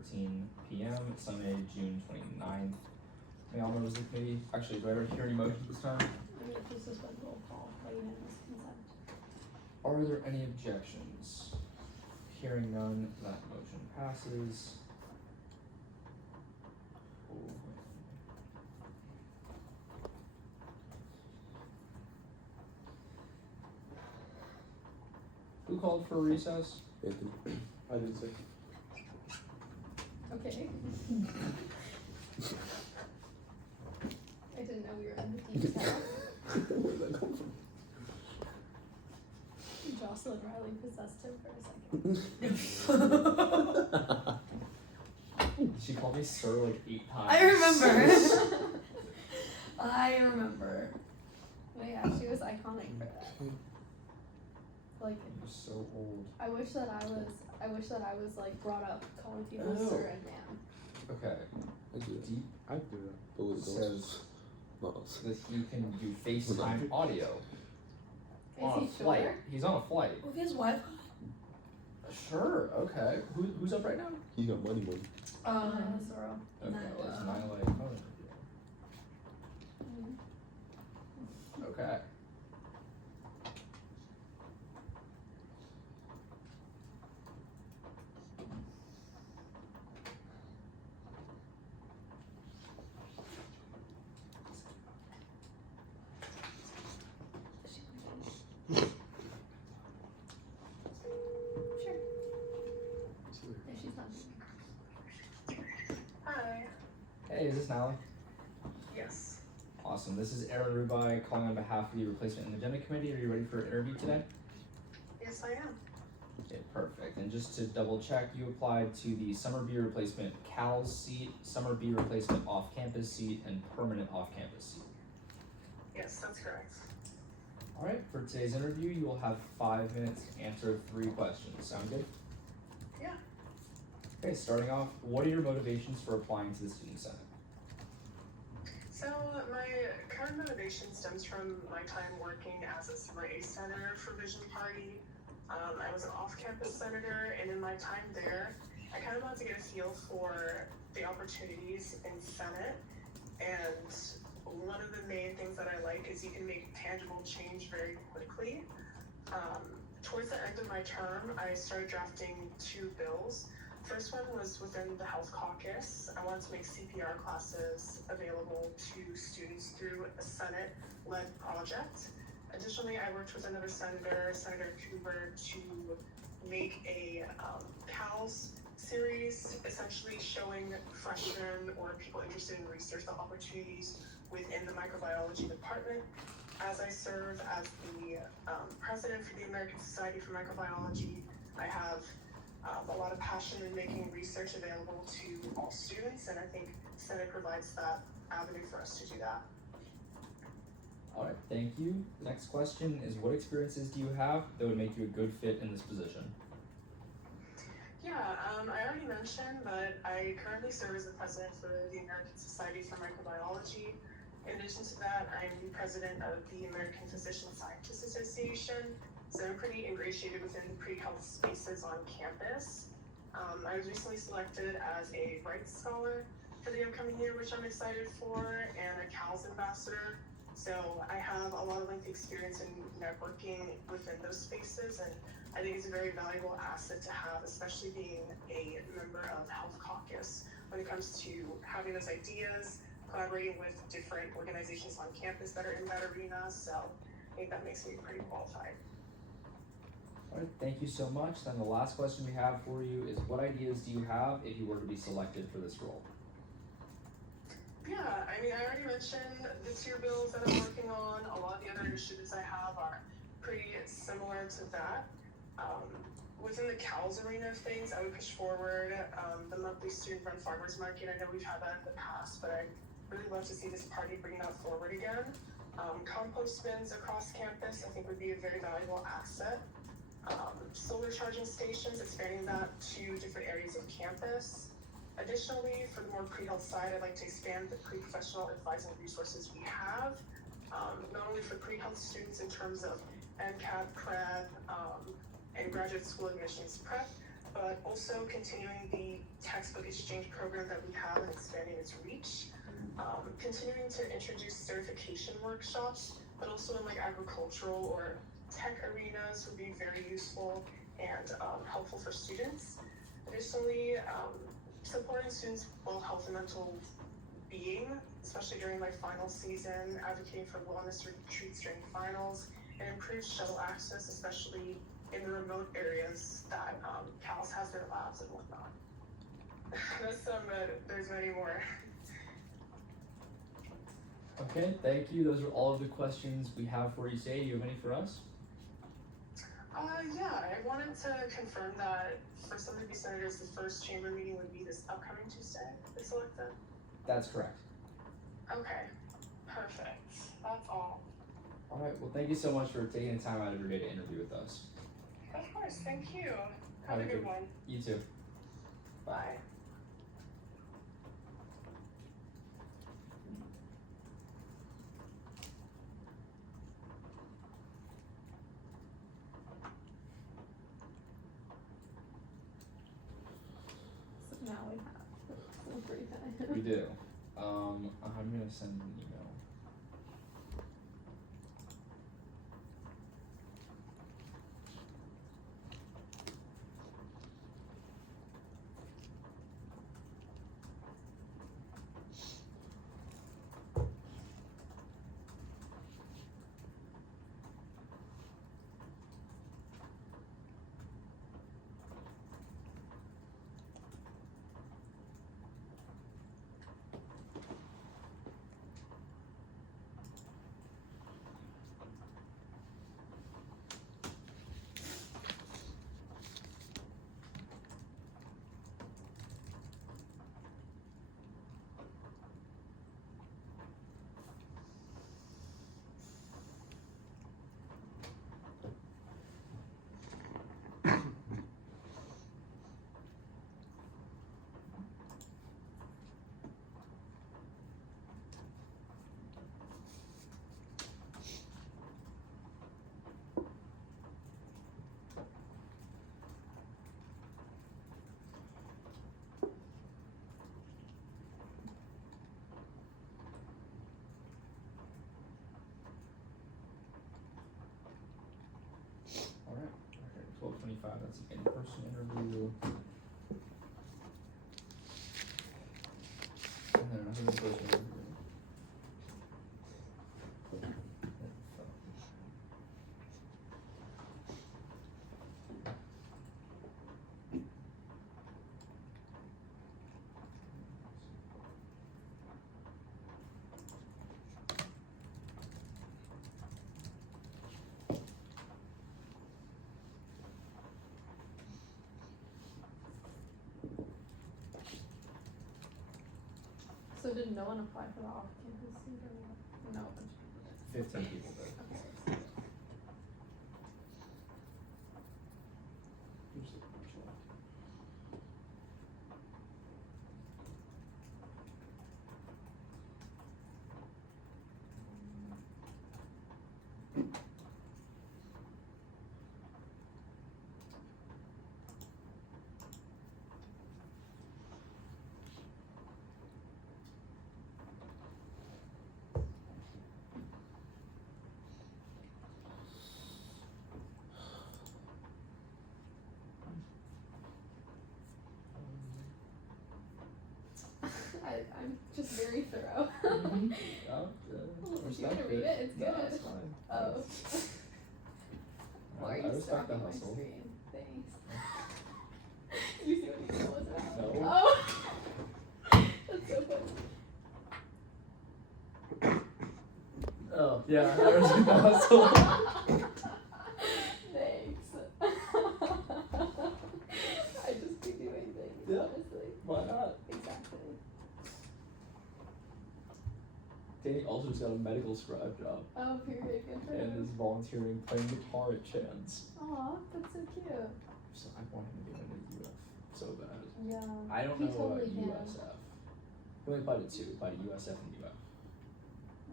7:13 p.m. Sunday, June 29th. May all members of the committee, actually, do I ever hear any motions this time? This is one roll call by unanimous consent. Are there any objections? Hearing none, that motion passes. Who called for recess? Anthony. I did say. Okay. I didn't know we were in the deep south. Where did that come from? Jocelyn Riley possessed him for a second. She called me sir like 8 times. I remember. I remember. But yeah, she was iconic for that. Like, You're so old. I wish that I was like brought up calling people Oh. sir and ma'am. Okay. I do that. Deep I do that. But with says ghosts. Not us. that he can do FaceTime audio Is on a he flight. sure? He's on a flight. Well, if he has Wi-Fi. Sure. Okay. Who's up right now? He got money. Okay. Zoro. It's Nyla. Nyla and Conan. Okay. Sure. Yeah, she's not. Hi. Hey, is this Nyla? Yes. Awesome. This is Aaron Rubai calling on behalf of the Replacement and Agenda Committee. Are you ready for an interview today? Yes, I am. Okay, perfect. And just to double check, you applied to the Summer B Replacement CALS seat, Summer B Replacement off-campus seat, and permanent off-campus seat. Yes, that's correct. All right, for today's interview, you will have 5 minutes to answer 3 questions. Sound good? Yeah. Okay, starting off, what are your motivations for applying to the Student Senate? So my current motivation stems from my time working as a Summer A Senator for Vision Party. I was an off-campus senator, and in my time there, I kind of wanted to get a feel for the opportunities in Senate. And one of the main things that I like is you can make tangible change very quickly. Towards the end of my term, I started drafting 2 bills. First one was within the Health Caucus. I wanted to make CPR classes available to students through a Senate-led project. Additionally, I worked with another senator, Senator Cooper, to make a CALS series, essentially showing freshmen or people interested in research the opportunities within the microbiology department. As I serve as the president for the American Society for Microbiology, I have a lot of passion in making research available to all students, and I think Senate provides that avenue for us to do that. All right, thank you. The next question is, what experiences do you have that would make you a good fit in this position? Yeah, I already mentioned that I currently serve as the president for the American Society for Microbiology. In addition to that, I'm the president of the American Physician Scientists Association, so I'm pretty ingratiated within the pre-health spaces on campus. I was recently selected as a Bright Scholar for the upcoming year, which I'm excited for, and a CALS ambassador. So I have a lot of lengthy experience in networking within those spaces, and I think it's a very valuable asset to have, especially being a member of Health Caucus when it comes to having those ideas, collaborating with different organizations on campus that are in that arena. So I think that makes me pretty qualified. All right, thank you so much. Then the last question we have for you is, what ideas do you have if you were to be selected for this role? Yeah, I mean, I already mentioned the 2 bills that I'm working on. A lot of the other initiatives I have are pretty similar to that. Within the CALS arena of things, I would push forward the monthly student-run farmers market. I know we've had that in the past, but I'd really love to see this party bring that forward again. Compost bins across campus, I think, would be a very valuable asset. Solar charging stations, expanding that to different areas of campus. Additionally, for the more pre-health side, I'd like to expand the pre-professional advising resources we have, not only for pre-health students in terms of MCAT prep and graduate school admissions prep, but but also continuing the textbook exchange program that we have and expanding its reach. Continuing to introduce certification workshops, but also in like agricultural or tech arenas would be very useful and helpful for students. Additionally, supporting students' both health and mental being, especially during my final season, advocating for wellness retreats during finals, and improved shuttle access, especially in the remote areas that CALS has their labs and whatnot. There's many more. Okay, thank you. Those are all of the questions we have for you today. Do you have any for us? Yeah, I wanted to confirm that for some of these senators, the first chamber meeting would be this upcoming Tuesday, if selected. That's correct. Okay, perfect. That's all. All right, well, thank you so much for taking the time out of your day to interview with us. Of course, thank you. Have a good one. You too. Bye. So now we have some free time. We do. I'm gonna send an email. All right. Okay, 12:25. That's an in-person interview. And then another in-person interview. So did no one apply for the off-campus seat or what? No, a bunch of people did. 15 people did. Okay. I'm just very thorough. Mhm. Oh, If you want to read it, it's No, good. it's fine. Oh. Why are I you respect the stalking my hustle. screen? Thanks. You see what email was about? No. Oh! That's so funny. Oh, yeah, I respect the hustle. Thanks. I just be doing things, Yeah. honestly. Why not? Exactly. Danny also just got a medical scribe job Oh, period. Good for and him. is volunteering playing guitar at Chan's. Aw, that's so cute. So I want him to get into UF so bad. Yeah. I don't He know totally about can. USF. He only applied to two, applied to USF and UF.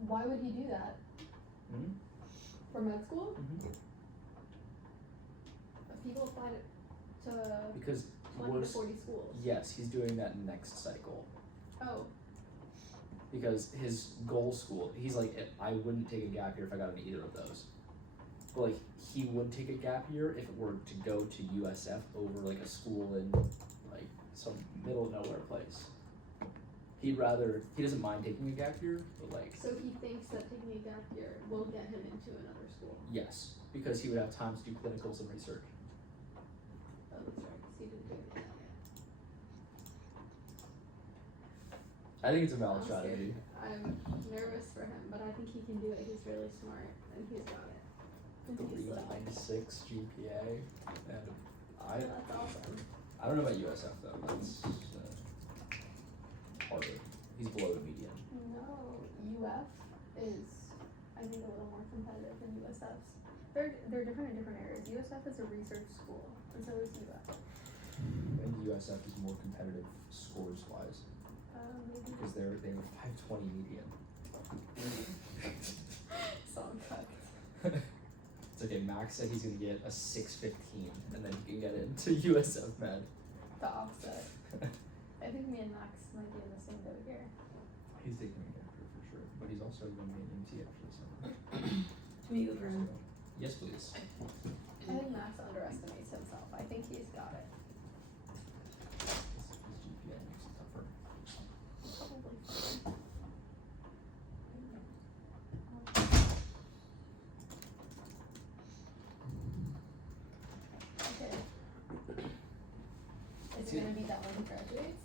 Why would he do that? Hmm? For med school? Mm-hmm. People apply to Because 20 We're to s- 40 schools. Yes, he's doing that next cycle. Oh, Because his goal school, he's like, I wouldn't take a gap year if I got into either of those. But like, he would take a gap year if it were to go to USF over like a school in like some middle of nowhere place. He doesn't mind taking a gap year, but like, so he thinks that taking a gap year will get him into another school. yes, because he would have time to do clinicals and research. Oh, that's right, 'cause he didn't do any of that yet. I think it's a valid I'm strategy. I'm nervous for him, but I think he can do it. He's really smart, and he's got it. And he's like, 396 GPA, and oh, that's awesome. I don't know about USF though. That's harder. He's below the median. No, UF is, I think, a little more competitive than USF's. They're different in different areas. USF is a research school, and so is UF. And USF is more competitive scores wise Maybe. because they have a 520 median. So I'm cooked. It's okay. Max said he's gonna get a 615, and then he can get into USF Med. The offset. I think me and Max might be in the same boat here. He's taking a gap year for sure, but he's also going to be an MT after this summer. Can we go for him? Yes, please. I think Max underestimates himself. I think he's got it. His GPA makes it tougher. Probably fine. Okay. Is it gonna be that when he graduates?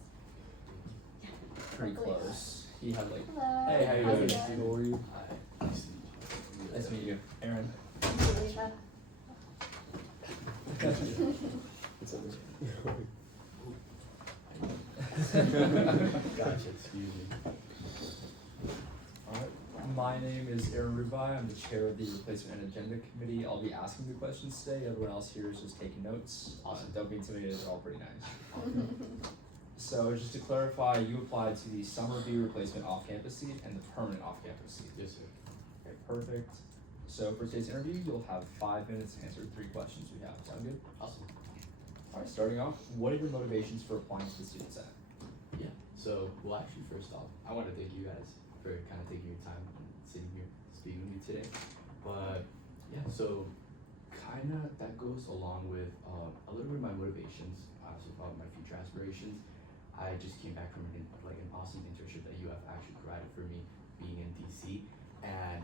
Pretty Hopefully. Close. He had like. Hello. Hey, how you How's doing? it going? How are you? Hi. Nice to meet you, Aaron. Julia. It's okay. Gotcha, excuse me. Alright, my name is Aaron Rubai. I'm the chair of the Replacement and Agenda Committee. I'll be asking the questions today. Everyone else here is just taking notes. Awesome. Don't be intimidated, they're all pretty nice. So just to clarify, you applied to the summer B replacement off-campus seat and the permanent off-campus seat. Yes, sir. Okay, perfect. So for today's interview, you'll have 5 minutes to answer 3 questions we have. Sound good? Awesome. Alright, starting off, what are your motivations for applying to the Student Senate? Yeah. So, well, actually, first off, I want to thank you guys for kind of taking your time and sitting here speaking with me today. But yeah, so kind of that goes along with a little bit of my motivations, also about my future aspirations. I just came back from an awesome internship that UF actually provided for me, being in DC, and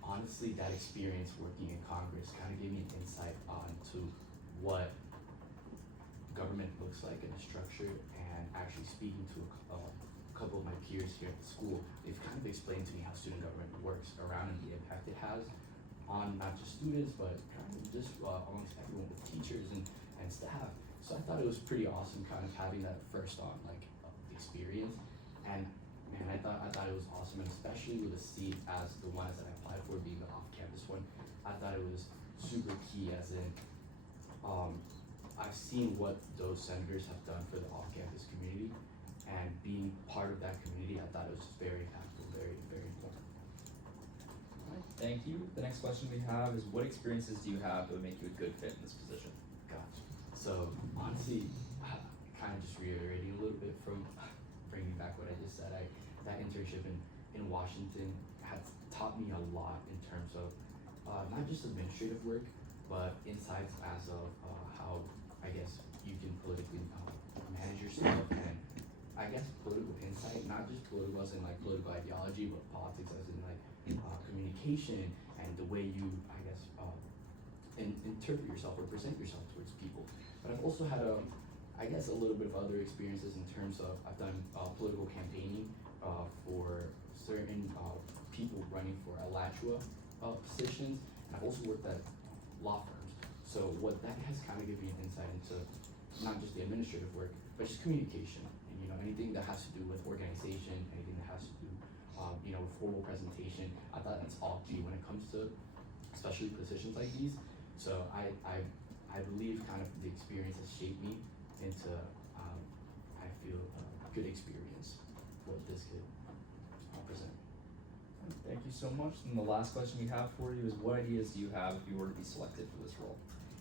honestly, that experience working in Congress kind of gave me an insight onto what government looks like in a structure, and actually speaking to a couple of my peers here at the school, they've kind of explained to me how student government works around and the impact it has on not just students, but kind of just amongst everyone with teachers and staff. So I thought it was pretty awesome kind of having that first on experience, and man, I thought it was awesome, and especially with a seat as the ones that I applied for being the off-campus one, I thought it was super key, as in I've seen what those senators have done for the off-campus community, and being part of that community, I thought it was very impactful, very, very important. Alright, thank you. The next question we have is, what experiences do you have that would make you a good fit in this position? Gotcha. So honestly, kind of just reiterating a little bit from bringing back what I just said, that internship in Washington has taught me a lot in terms of not just administrative work, but insights as of how I guess you can politically manage yourself, and I guess political insight, not just political as in political ideology, but politics as in communication and the way you, I guess, interpret yourself or present yourself towards people. But I've also had I guess a little bit of other experiences in terms of I've done political campaigning for certain people running for Alachua positions, and I've also worked at law firms. So what that has kind of given me an insight into not just the administrative work, but just communication, and anything that has to do with organization, anything that has to do formal presentation. I thought that's all key when it comes to especially positions like these. So I believe kind of the experience has shaped me into I feel a good experience what this could present. Thank you so much. And the last question we have for you is, what ideas do you have if you were to be selected for this role?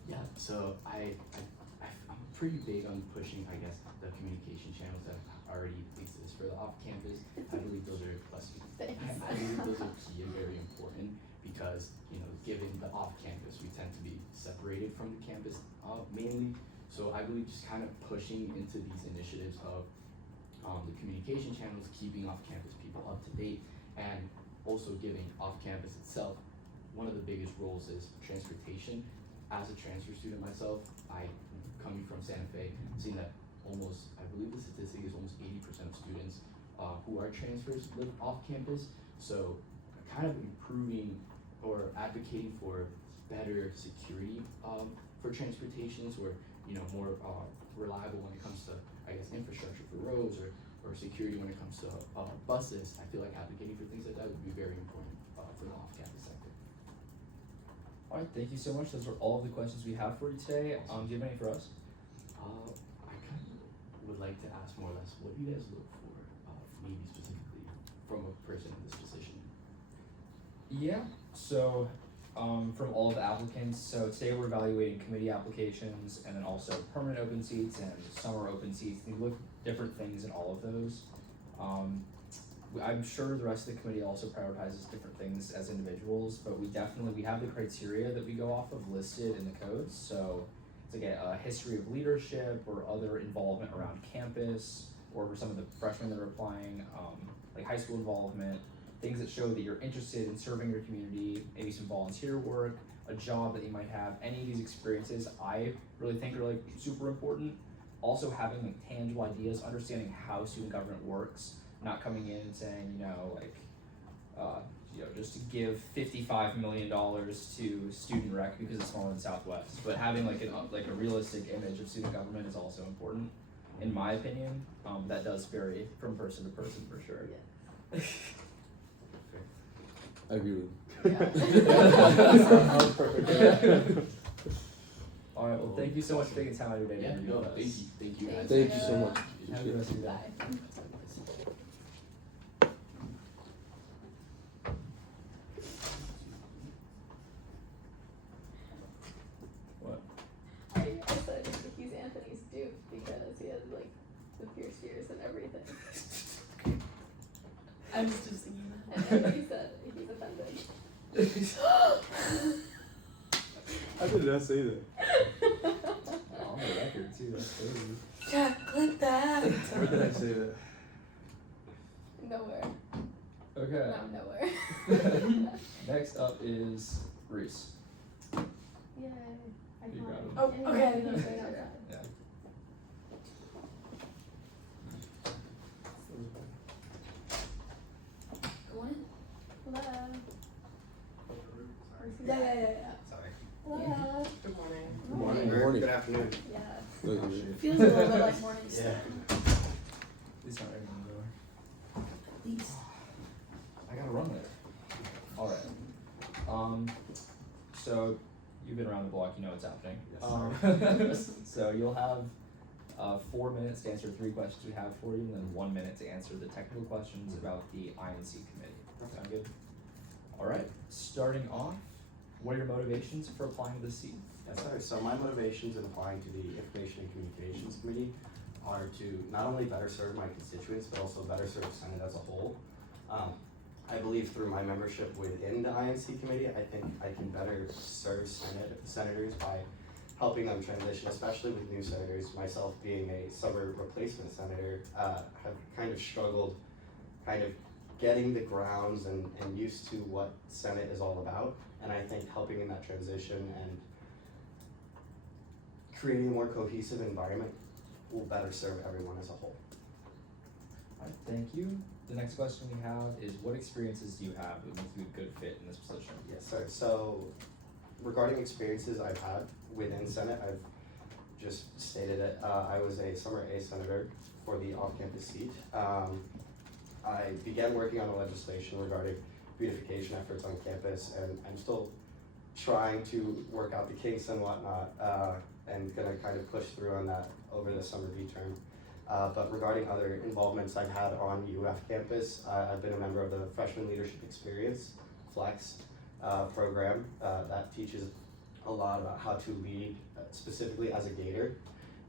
Yeah, so I'm pretty big on pushing, I guess, the communication channels that already exist for the off-campus. I believe those are, I believe those are key and very important because, you know, given the off-campus, we tend to be separated from the campus mainly. So I believe just kind of pushing into these initiatives of the communication channels, keeping off-campus people up to date, and also giving off-campus itself, one of the biggest roles is transportation. As a transfer student myself, coming from Santa Fe, seeing that almost, I believe the statistic is almost 80% of students who are transfers live off campus. So kind of improving or advocating for better security for transportations, or, you know, more reliable when it comes to, I guess, infrastructure for roads, or security when it comes to buses. I feel like advocating for things like that would be very important for the off-campus sector. All right, thank you so much. Those are all of the questions we have for you today. Do you have any for us? I kind of would like to ask more or less, what do you guys look for, maybe specifically from a person in this position? Yeah, so from all of the applicants, so today we're evaluating committee applications and then also permanent open seats and summer open seats. We look at different things in all of those. I'm sure the rest of the committee also prioritizes different things as individuals, but we have the criteria that we go off of listed in the codes. So it's like a history of leadership or other involvement around campus, or for some of the freshmen that are applying, like high school involvement, things that show that you're interested in serving your community, maybe some volunteer work, a job that you might have. Any of these experiences I really think are like super important. Also having like tangible ideas, understanding how student government works, not coming in and saying, you know, like, just to give $55 million to student rec because it's smaller than Southwest, but having like a realistic image of student government is also important, in my opinion. That does vary from person to person for sure. Yeah. I agree with Yeah. Perfect. All right, well, thank you so much for taking time out of your day to Yeah, interview no, with us. thank you guys. Thank you so much. Have a good rest of your day. Bye. What? I said he's Anthony's dupe because he had like the pierced ears and everything. I was just thinking And that. Anthony said he's offended. How did I say that? On the record too, that's crazy. Jack, clip that. Where did I say that? Nowhere. Okay. No, nowhere. Next up is Reese. Yay. I You caught got it. him. Oh, Yeah, okay. he's right outside. Yeah. Go on. Hello. Yeah. Sorry. Hello. Good morning. Good morning. Or Good morning. Good afternoon. Yes. Look at me. Feels a little bit like morning stuff. It's not right door. At least. I gotta run there. Alright. So you've been around the block, you know what's happening. Yes, So you'll have 4 minutes to answer 3 questions we have for you, and then 1 minute to answer the technical questions about the INC committee. Sound good? Alright, starting off, what are your motivations for applying to this seat? Yes, sir. So my motivations in applying to the Information and Communications Committee are to not only better serve my constituents, but also better serve Senate as a whole. I believe through my membership within the INC committee, I think I can better serve senators by helping them transition, especially with new senators. Myself being a summer replacement senator, have kind of struggled kind of getting the grounds and used to what Senate is all about. And I think helping in that transition and creating a more cohesive environment will better serve everyone as a whole. Alright, thank you. The next question we have is, what experiences do you have that make you a good fit in this position? Yes, sir. So regarding experiences I've had within Senate, I've just stated it. I was a summer A senator for the off-campus seat. I began working on the legislation regarding beautification efforts on campus, and I'm still trying to work out the kinks and whatnot, and gonna kind of push through on that over the summer V term. But regarding other involvements I've had on UF campus, I've been a member of the Freshman Leadership Experience, FLEX, program that teaches a lot about how to lead, specifically as a Gator.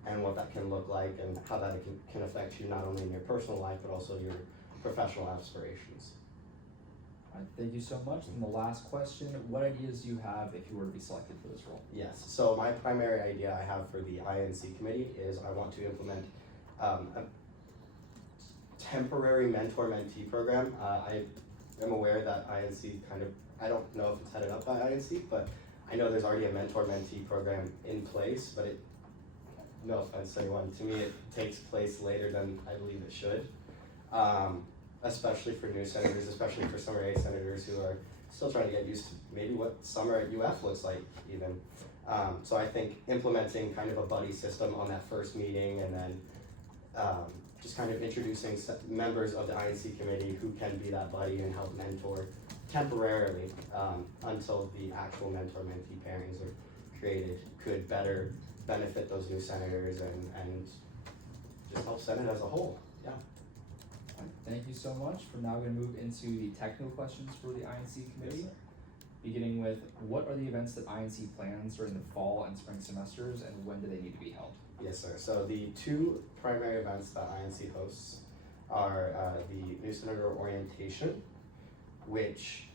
and what that can look like and how that can affect you not only in your personal life but also your professional aspirations. All right, thank you so much. And the last question, what ideas do you have if you were to be selected for this role? Yes, so my primary idea I have for the INC committee is I want to implement a temporary mentor-mentee program. I am aware that INC I don't know if it's headed up by INC, but I know there's already a mentor-mentee program in place, but no offense to anyone, to me it takes place later than I believe it should. Especially for new senators, especially for summer A senators who are still trying to get used to maybe what summer at UF looks like even. So I think implementing kind of a buddy system on that first meeting and then just kind of introducing members of the INC committee who can be that buddy and help mentor temporarily until the actual mentor-mentee pairings are created could better benefit those new senators and just help Senate as a whole. Yeah. All right, thank you so much. We're now going to move into the technical questions for the INC committee. Yes, Beginning with, what are the events that INC plans during the fall and spring semesters, and when do they need to be held? Yes, sir. So the two primary events that INC hosts are the new senator orientation, which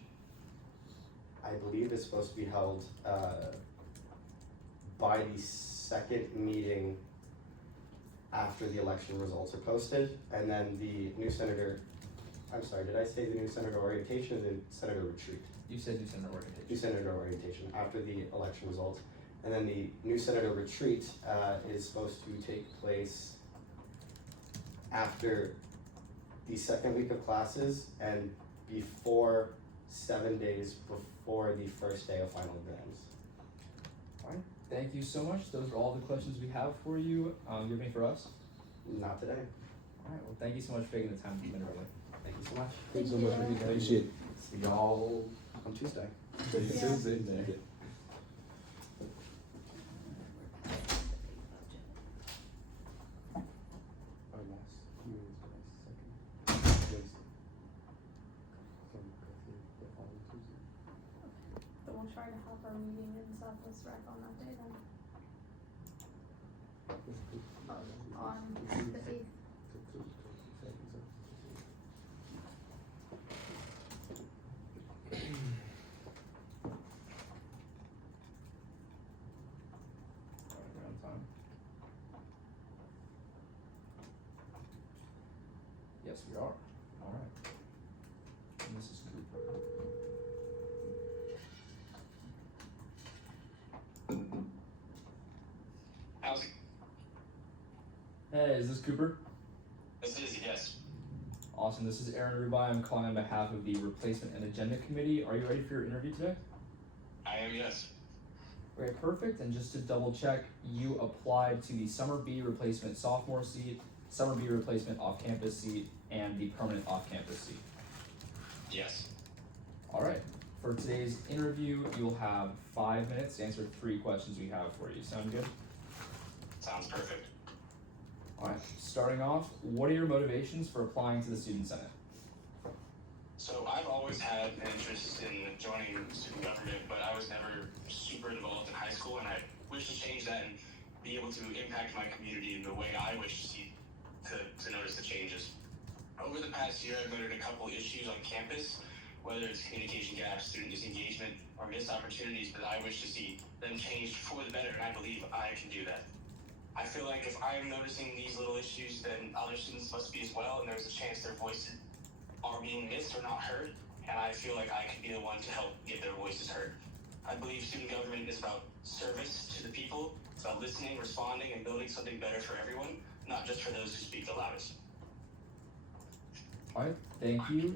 I believe is supposed to be held by the second meeting after the election results are posted, and then the new senator, I'm sorry, did I say the new senator orientation or the senator retreat? You said new senator orientation. New senator orientation after the election results. And then the new senator retreat is supposed to take place after the second week of classes and before 7 days before the first day of final exams. All right, thank you so much. Those are all the questions we have for you. Do you have any for us? Not today. All right, well, thank you so much for taking the time to come in early. Thank you so much. Thanks so much. Thank you. Appreciate it. See y'all on Tuesday. Tuesday. Our last meeting is the second Wednesday. So the following Tuesday. But we'll try to have our meeting in Southwest Rec on that day then. On the 8th. All right, we're on time. Yes, we are. All right. And this is Cooper. How's it? Hey, is this Cooper? This is, yes. Awesome. This is Aaron Rubai. I'm calling on behalf of the Replacement and Agenda Committee. Are you ready for your interview today? I am, yes. Okay, perfect. And just to double check, you applied to the Summer B Replacement Sophomore seat, Summer B Replacement Off-Campus seat, and the Permanent Off-Campus seat. Yes. All right. For today's interview, you'll have 5 minutes to answer 3 questions we have for you. Sound good? Sounds perfect. All right. Starting off, what are your motivations for applying to the Student Senate? So I've always had an interest in joining student government, but I was never super involved in high school, and I wish to change that and be able to impact my community in the way I wish to see to notice the changes. Over the past year, I've noted a couple issues on campus, whether it's communication gaps, student disengagement, or missed opportunities that I wish to see them changed for the better, and I believe I can do that. I feel like if I'm noticing these little issues, then other students must be as well, and there's a chance their voices are being missed or not heard, and I feel like I could be the one to help get their voices heard. I believe student government is about service to the people. It's about listening, responding, and building something better for everyone, not just for those who speak the loudest. All right. Thank you.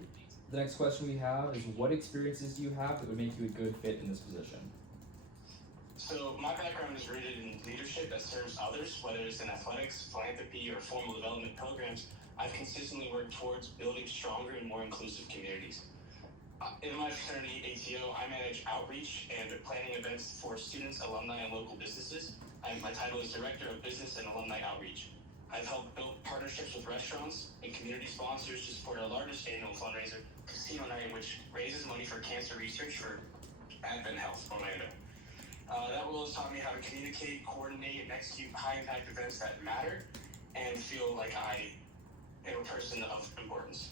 The next question we have is, what experiences do you have that would make you a good fit in this position? So my background is rooted in leadership that serves others, whether it's in athletics, philanthropy, or formal development programs. I've consistently worked towards building stronger and more inclusive communities. In my fraternity, ATO, I manage outreach and planning events for students, alumni, and local businesses. My title is Director of Business and Alumni Outreach. I've helped build partnerships with restaurants and community sponsors to support our largest annual fundraiser, Casino Night, which raises money for cancer research for Advent Health Orlando. That role has taught me how to communicate, coordinate, and execute high-impact events that matter, and feel like I am a person of importance.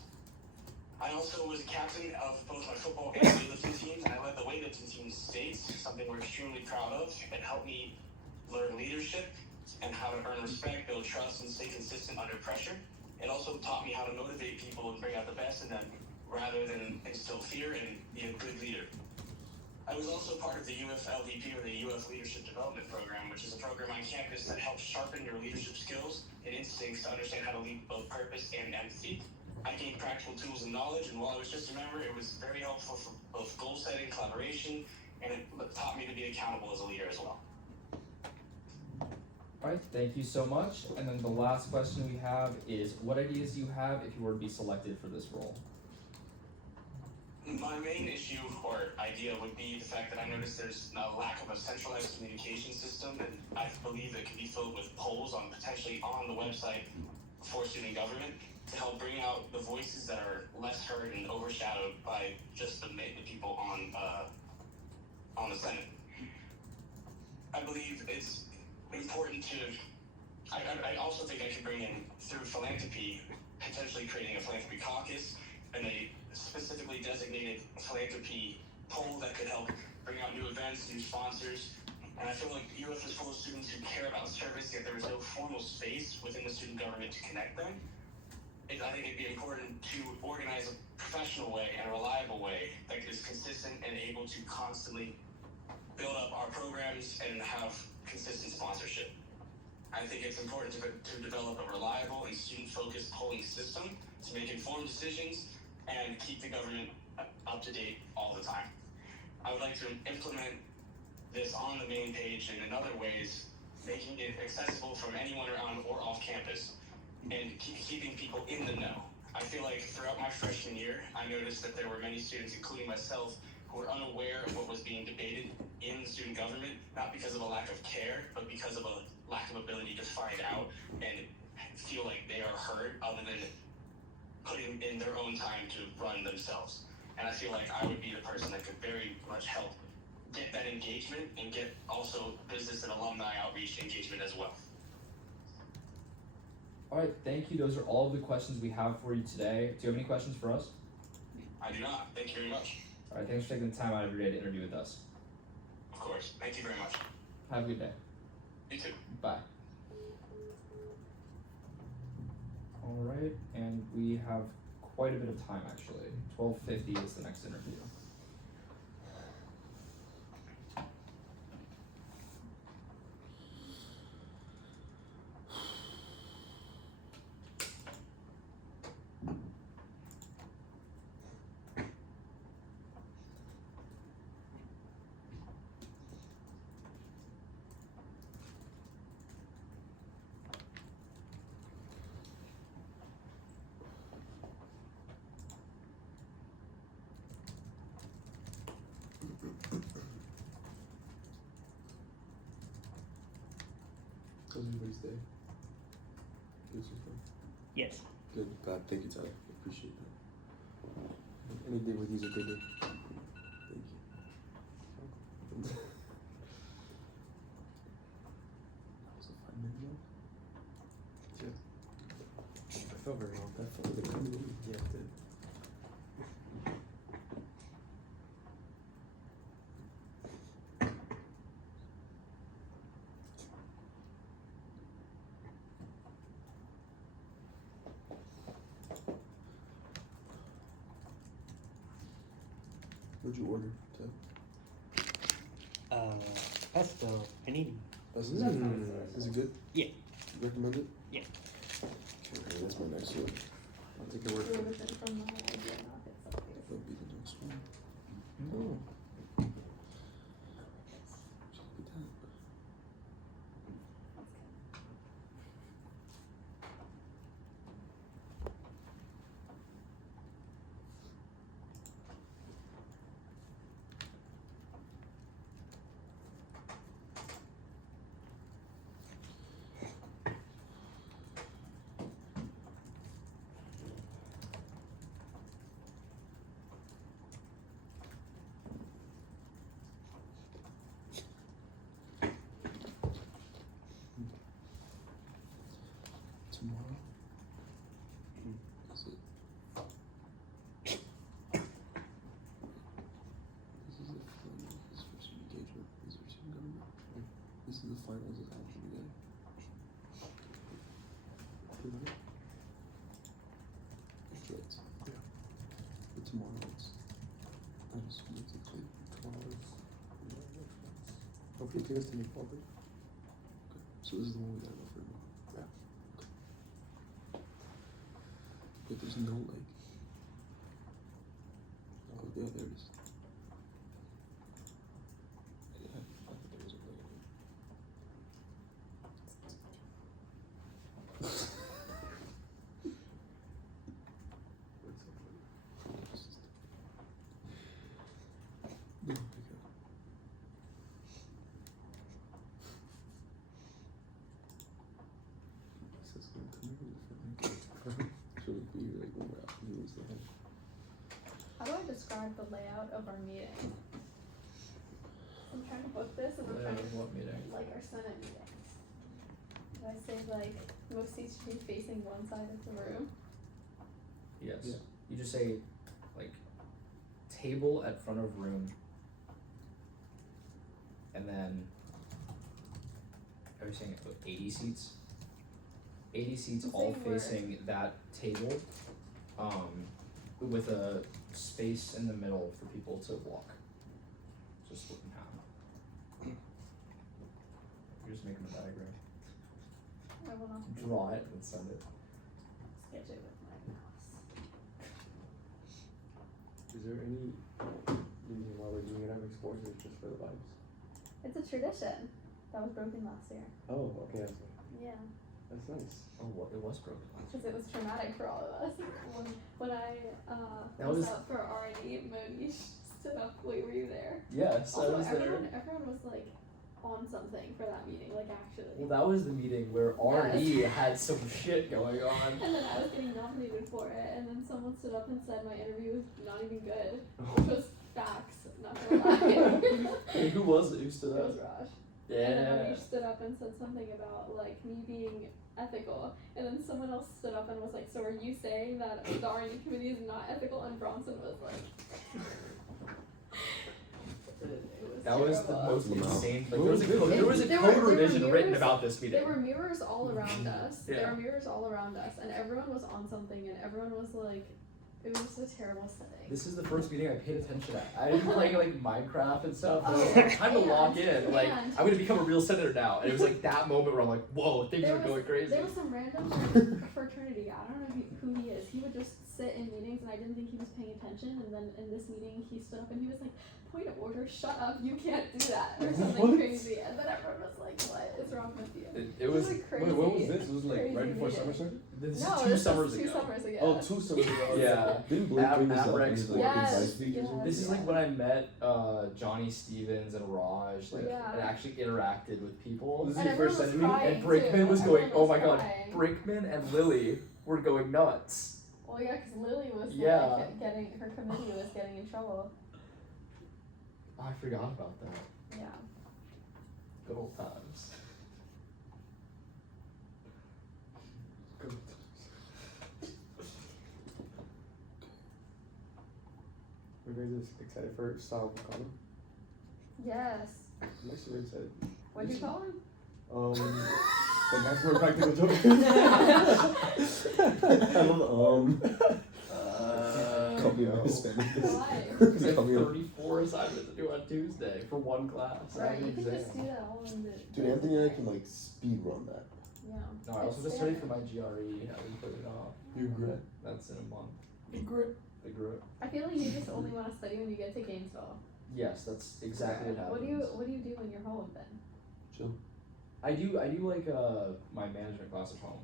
I also was a captain of both my football and weightlifting teams, and I led the weightlifting team to states, something we're extremely proud of. It helped me learn leadership and how to earn respect, build trust, and stay consistent under pressure. It also taught me how to motivate people and bring out the best in them rather than instill fear and be a good leader. I was also part of the UFLDP, or the UF Leadership Development Program, which is a program on campus that helps sharpen your leadership skills and instincts to understand how to lead with both purpose and empathy. I gained practical tools and knowledge, and while I was just a member, it was very helpful for both goal setting, collaboration, and it taught me to be accountable as a leader as well. Alright, thank you so much. And then the last question we have is, what ideas do you have if you were to be selected for this role? My main issue or idea would be the fact that I noticed there's a lack of a centralized communication system, and I believe it could be filled with polls potentially on the website for student government to help bring out the voices that are less heard and overshadowed by just the people on the Senate. I believe it's important to. I also think I could bring in, through philanthropy, potentially creating a philanthropy caucus and a specifically designated philanthropy poll that could help bring out new events, new sponsors. And I feel like UF is full of students who care about service, yet there is no formal space within the student government to connect them. I think it'd be important to organize a professional way and a reliable way that is consistent and able to constantly build up our programs and have consistent sponsorship. I think it's important to develop a reliable and student-focused polling system to make informed decisions and keep the government up to date all the time. I would like to implement this on the main page and in other ways, making it accessible from anywhere on or off campus and keeping people in the know. I feel like throughout my freshman year, I noticed that there were many students, including myself, who were unaware of what was being debated in the student government, not because of a lack of care, but because of a lack of ability to find out and feel like they are heard other than putting in their own time to run themselves. And I feel like I would be the person that could very much help get that engagement and get also business and alumni outreach engagement as well. Alright, thank you. Those are all of the questions we have for you today. Do you have any questions for us? I do not. Thank you very much. Alright, thanks for taking the time out of your day to interview with us. Of course. Thank you very much. Have a good day. You too. Bye. Alright, and we have quite a bit of time actually. 12:50 is the next interview. How's everybody's day? Good so far? Yes. Good. God, thank you, Tyler. Appreciate that. Any day with you is a good day. Thank you. That was a 5 minute one? Yeah. I felt very long. That felt like coming in. Yeah, it did. What'd you order, Ted? Pesto panini. Is it good? Yeah. Recommend it? Yeah. Okay, that's my next one. I'll take your word for it. From my idea, not his self-care. That'll be the next one. Oh. Something like that. tomorrow's. And it's basically tomorrow's. Okay, take us to New Falkland. Okay, so this is the one we gotta go for now. Yeah. Okay. But there's no like. Oh yeah, there it is. Yeah, I thought there was a lake. Oh my god. This is gonna come over for should it be like when we're out in the head? How do I describe the layout of our meeting? I'm trying to book this and I'm trying to What meeting? like our Senate meetings. Do I say like most seats should be facing one side of the room? Yes. Yeah. You just say, like, table at front of room. And then, are you saying 80 seats? 80 seats I'm all saying we're- facing that table, with a space in the middle for people to walk. So split in half. You're just making a diagram. I will not Draw it and send it. sketch it with my mouse. Is there any reason why we're doing it at sports or just for the vibes? It's a tradition that was broken last year. Oh, okay, Yeah, that's nice. Oh, what? It was broken last because it was traumatic for all of us. When I That was was- up for R&E, Monish stood up. Wait, were you there? Yes, I Also, was there. everyone was like on something for that meeting, like actually. Well, that was the meeting where R&E had some shit going on. And then I was getting nominated for it, and then someone stood up and said my interview was not even good, which was facts, not gonna lie. Hey, who was it? Who stood It up? was Raj. Yeah. And then Anish stood up and said something about like me being ethical, and then someone else stood up and was like, "So are you saying that the R&D committee is not ethical?" And Bronson was like, That was the terrible. most Wow. insane. Like, What there was a was code, it? there was a There code were revision written mirrors- about this meeting. There were mirrors all around us. There Yeah. were mirrors all around us, and everyone was on something, and everyone was like, it was a terrible setting. This is the first meeting I paid attention at. I didn't play like Minecraft and stuff. I was Oh, like, time to lock and- in. Like, and- I'm gonna become a real senator now. And it was like that moment where I'm like, whoa, things There are was- going crazy. There was some random fraternity. I don't know who he is. He would just sit in meetings, and I didn't think he was paying attention. And then in this meeting, he stood up and he was like, "Point of order, shut up! You can't do that," or something What? crazy. And then everyone was like, "What is wrong with you?" It was. like crazy. Wait, what was this? It was like Crazy right before meeting. summer started? This is No, 2 this summers was ago. 2 summers ago. Oh, 2 summers ago. Yeah. Didn't Blake At- bring this at up in Rex his like Yes, advice speech or yes. something? This is like when I met Johnny Stevens and Raj, like, Yeah. and actually interacted with people. This is And your first everyone was Senate meeting? crying, And Brickman too. was going, Everyone oh my was god, crying. Brickman and Lily were going nuts. Well, yeah, because Lily was Yeah. like getting her committee was getting in trouble. Oh, I forgot about that. Yeah. Good old times. Good. Are you guys excited for Sal McConnell? Yes. I'm actually very excited. What'd you call him? The guys who are practical jokers. I love call me no. Hispanic. Why? Because I have Call me 34 assignments to do on Tuesday for one class. I Right, have you an can exam. just do that all in the. Dude, Anthony and I can like speed run that. Yeah. No, I also It's just studied there. for my GRE. I didn't put it off. You regret? That's in a month. Regret. The group. I feel like you just only want to study when you get to Gainesville. Yes, that's exactly what happens. What do you do when you're home then? Chill. I do like my management class at home,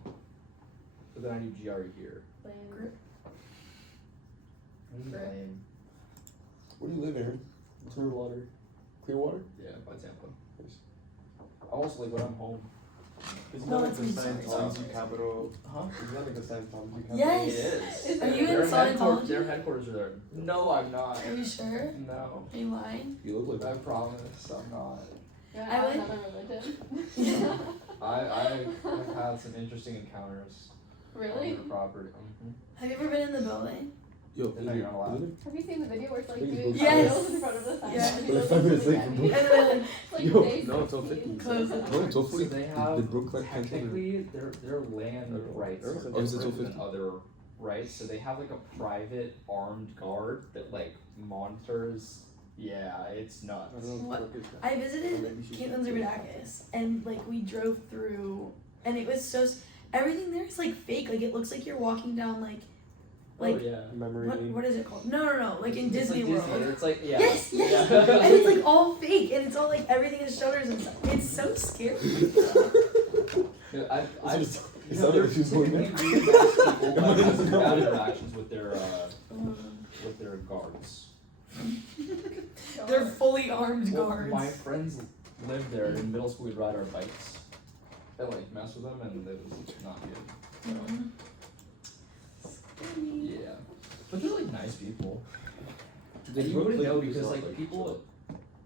but then I do GRE here. Lame. Great. Lame. Where do you live, Aaron? Clearwater. Clearwater? Yeah, by Tampa. Nice. I also like when I'm home. Isn't No, that like it's the in Scientology capital? Huh? Isn't that like the Scientology capital? Yes. It is. Are you in Their Scientology? Their headquarters are there. No, I'm not. Are you sure? No. Are you lying? You look I like promise I'm not. Yeah, I would- another religion. I've had some interesting encounters Really? on their property. Mm-hmm. Have you ever been in the building? Yo, No, you're not allowed. Have you seen the video where it's like Please doing go. Yes. cartwheels in front of the sign? Yeah. and But he if goes 5 minutes into late the from end? And then It's like Yo, day no, it's all 16. Close it. no, it's all So free. they The have Brooklyn technically their land Oh, rights is are it till different 50? than other right? So they have like a private armed guard that like monitors. Yeah, it's nuts. I don't know What? what the fuck is that. I visited Maybe she- Caitlin Zervadakis, and like we drove through, and it was so everything there is like fake. Like it looks like you're walking down like Oh yeah. Memory what lane. what is it called? No, like in It's Disney like World. It's like yeah. Yes, yes. Yeah. And it's like all fake, and it's all like everything is shutters and stuff. It's so scary. Dude, I've Is you that know, they're what she's doing typically now? really nice people that have some bad interactions with their guards. They're fully armed Well, guards. my friends lived there. In middle school, we'd ride our bikes and like mess with them, and it was not good. Mhm. Yeah, but they're like nice people. They And you look wouldn't know it's because not like people.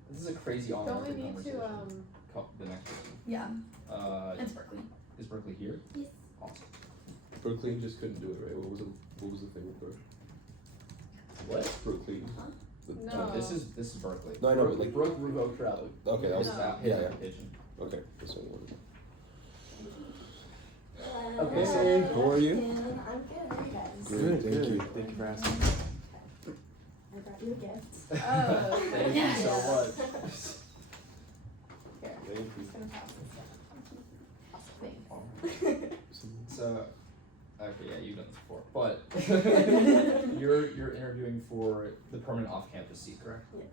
This is a crazy on Don't we need conversation. to The next person. Yeah, Uh, it's Berkeley. is Berkeley here? Yes. Awesome. Brooklyn just couldn't do it, right? What was the thing with her? What? Brooklyn. No. This is Berkeley. No, I know, but, like- Brooke revoked her out. Okay, that was This is No. yeah. application. Okay, that's what I wanted. Okay, Hey, how are you? I'm good. How are you guys? Great, thank you. Thank you for asking. I brought you a gift. Oh, Thank you so Yeah. much. Here, Thank I'm you. just gonna pass this down. Awesome, thanks. So, okay, yeah, you've done this before, but you're interviewing for the permanent off-campus seat, correct? Yes,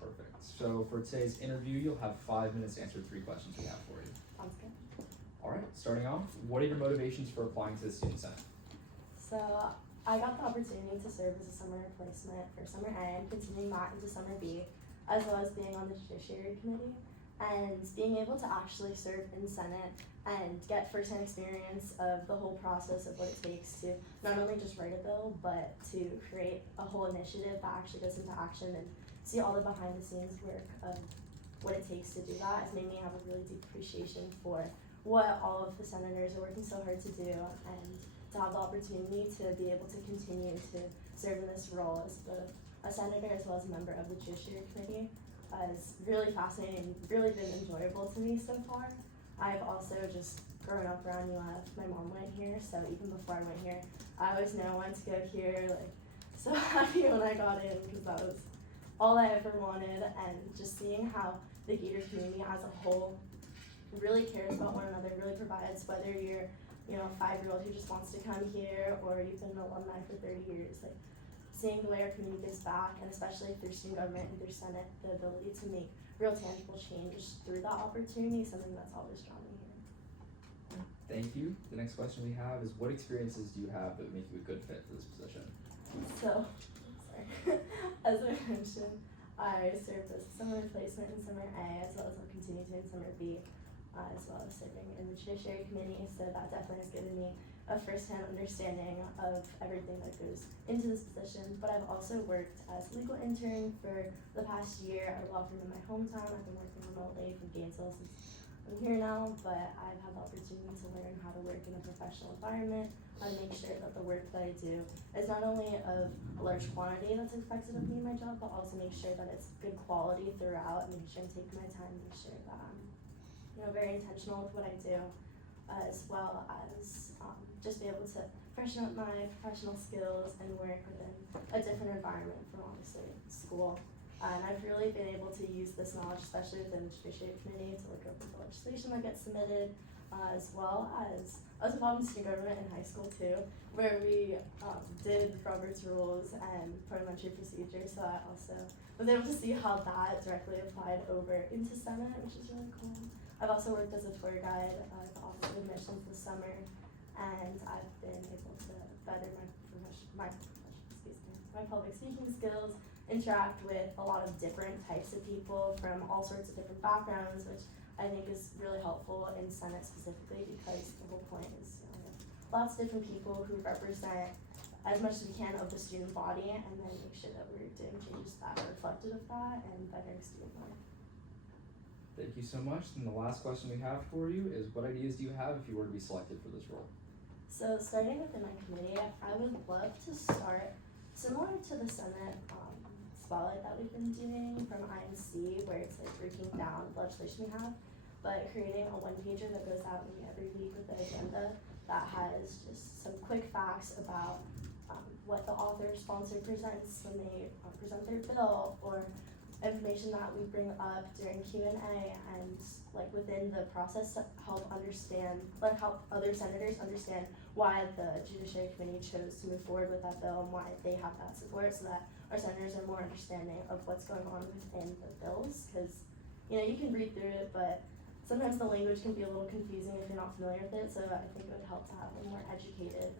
Perfect. So for today's interview, you'll have 5 minutes to answer 3 questions we have for you. sounds good. All right, starting off, what are your motivations for applying to the Student Senate? So I got the opportunity to serve as a summer replacement for summer A and continuing that into summer B, as well as being on the Judiciary Committee. And being able to actually serve in Senate and get firsthand experience of the whole process of what it takes to not only just write a bill, but to create a whole initiative that actually goes into action and see all the behind the scenes work of what it takes to do that has made me have a really deep appreciation for what all of the senators are working so hard to do, and to have the opportunity to be able to continue to serve in this role as both a senator as well as a member of the Judiciary Committee is really fascinating, really been enjoyable to me so far. I've also just grown up around UF. My mom went here, so even before I went here, I always knew I wanted to go here. Like, so happy when I got in because that was all I ever wanted, and just seeing how the Gator community as a whole really cares about one another, really provides, whether you're, a 5-year-old who just wants to come here or you've been an alumni for 30 years, like seeing the way our community gives back, and especially through student government and through Senate, the ability to make real tangible change through that opportunity is something that's always drawn me here. Thank you. The next question we have is, what experiences do you have that would make you a good fit for this position? So, sorry. As I mentioned, I served as a summer replacement in summer A, as well as I'll continue to in summer B, as well as serving in the Judiciary Committee, so that definitely has given me a first-hand understanding of everything that goes into this position. But I've also worked as a legal intern for the past year at a law firm in my hometown. I've been working remotely from Gainesville since I'm here now, but I've had the opportunity to learn how to work in a professional environment, how to make sure that the work that I do is not only of a large quantity that's expected of me in my job, but also make sure that it's good quality throughout, and make sure I'm taking my time, make sure that I'm very intentional with what I do, as well as just be able to freshen up my professional skills and work within a different environment from obviously school. And I've really been able to use this knowledge, especially within the Judiciary Committee, to look over the legislation that gets submitted, as well as I was involved in student government in high school too, where we did Robert's Rules and parliamentary procedure, so I also was able to see how that directly applied over into Senate, which is really cool. I've also worked as a tour guide at the Office of Admissions this summer, and I've been able to better my public speaking skills, interact with a lot of different types of people from all sorts of different backgrounds, which I think is really helpful in Senate specifically, because the whole point is lots of different people who represent as much as we can of the student body, and then make sure that we're doing changes that are reflective of that and bettering student life. Thank you so much. And the last question we have for you is, what ideas do you have if you were to be selected for this role? So starting within my committee, I would love to start similar to the Senate spotlight that we've been doing from INC, where it's like breaking down the legislation we have, but creating a one-pager that goes out maybe every week with the agenda that has just some quick facts about the author sponsor presents when they present their bill, or information that we bring up during Q&A, and like within the process to help other senators understand why the Judiciary Committee chose to move forward with that bill and why they have that support, so that our senators are more understanding of what's going on within the bills, because you can read through it, but sometimes the language can be a little confusing if you're not familiar with it, so I think it would help to have a more educated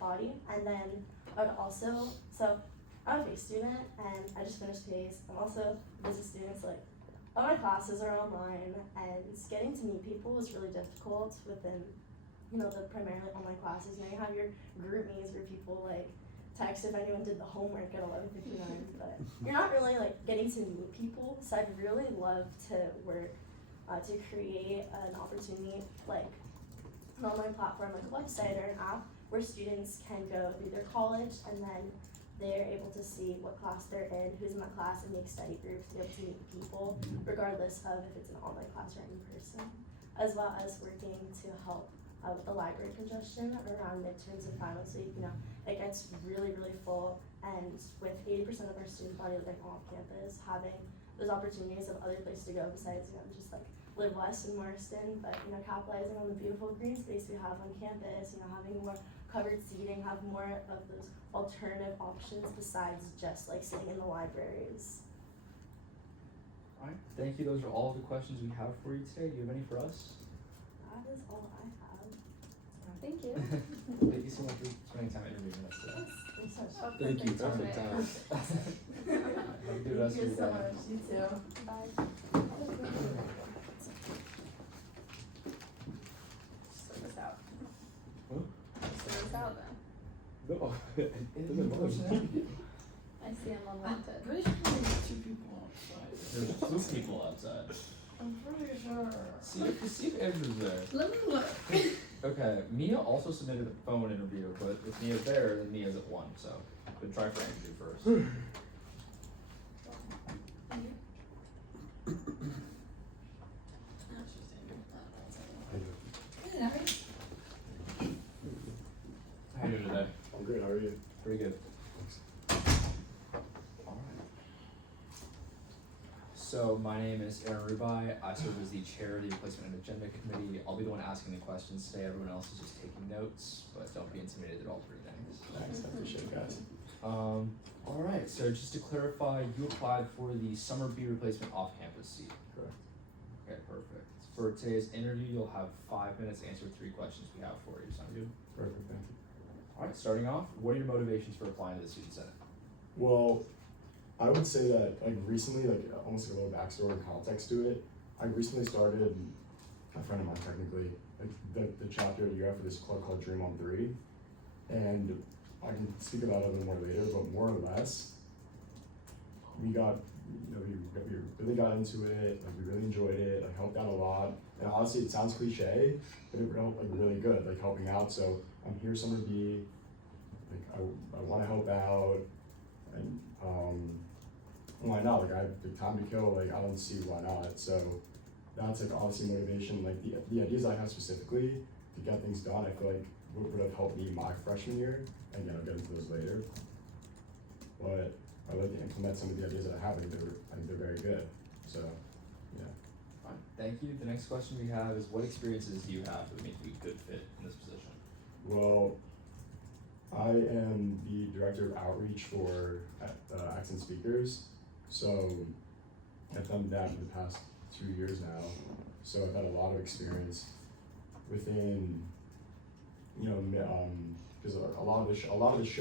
body. And then I would also, so I'm a PACE student and I just finished PACE. I'm also a business student, so like all my classes are online, and getting to meet people was really difficult within, the primarily online classes. You have your group meetings where people like text if anyone did the homework at 11:59, but you're not really like getting to meet people. So I'd really love to work to create an opportunity, like an online platform, like a website or an app where students can go through their college, and then they're able to see what class they're in, who's in that class, and make study groups to be able to meet people, regardless of if it's an online class or in person, as well as working to help with the library congestion around midterms and finals week. It gets really, really full, and with 80% of our student body living off campus, having those opportunities of other places to go besides, just like live west in Marston, but capitalizing on the beautiful green space we have on campus, having more covered seating, have more of those alternative options besides just like sitting in the libraries. Alright, thank you. Those are all the questions we have for you today. Do you have any for us? That is all I have. Thank you. Thank you so much for spending time interviewing us today. Yes, thanks so much. Thank you, perfect time. Have a good rest of your Thank you so day. much. You too. Bye. Sort this out. Huh? Sort this out then. No, it doesn't bother me. I see I'm unwanted. Pretty sure there's 2 people outside. There's 2 people outside. I'm pretty sure. See if Andrew's there. Let me look. Okay, Mia also submitted a phone interview, but if Mia's there, then Mia's at 1, so but try for Andrew first. Good, how are you? How you doing today? I'm good, how are you? Pretty good. Alright. So my name is Aaron Rubai. I serve as the chair of the Replacement and Agenda Committee. I'll be the one asking the questions today. Everyone else is just taking notes, but don't be intimidated, they're all pretty nice. Thanks, I appreciate it, guys. Alright, so just to clarify, you applied for the Summer B replacement off-campus seat. Correct. Okay, perfect. For today's interview, you'll have 5 minutes to answer 3 questions we have for you. Sound good? Perfect, thank you. Alright, starting off, what are your motivations for applying to the Student Senate? Well, I would say that recently, almost a little backstory and context to it. I recently started, a friend of mine technically, the chapter at UF for this club called Dream on 3, and I can speak about it a little more later, but more or less, we got, we really got into it, we really enjoyed it, helped out a lot, and honestly, it sounds cliche, but it felt really good, helping out, so I'm here Summer B, I wanna help out, and why not, I have the time to kill, I don't see why not, so that's obviously motivation, the ideas I have specifically to get things done, I feel like would have helped me my freshman year, and I'll get into those later, but I like to implement some of the ideas that I have, I think they're very good, so, yeah. Fine, thank you. The next question we have is, what experiences do you have that make you a good fit in this position? Well, I am the director of outreach for Accent Speakers, so I've done that for the past 2 years now, so I've had a lot of experience within, because a lot of the show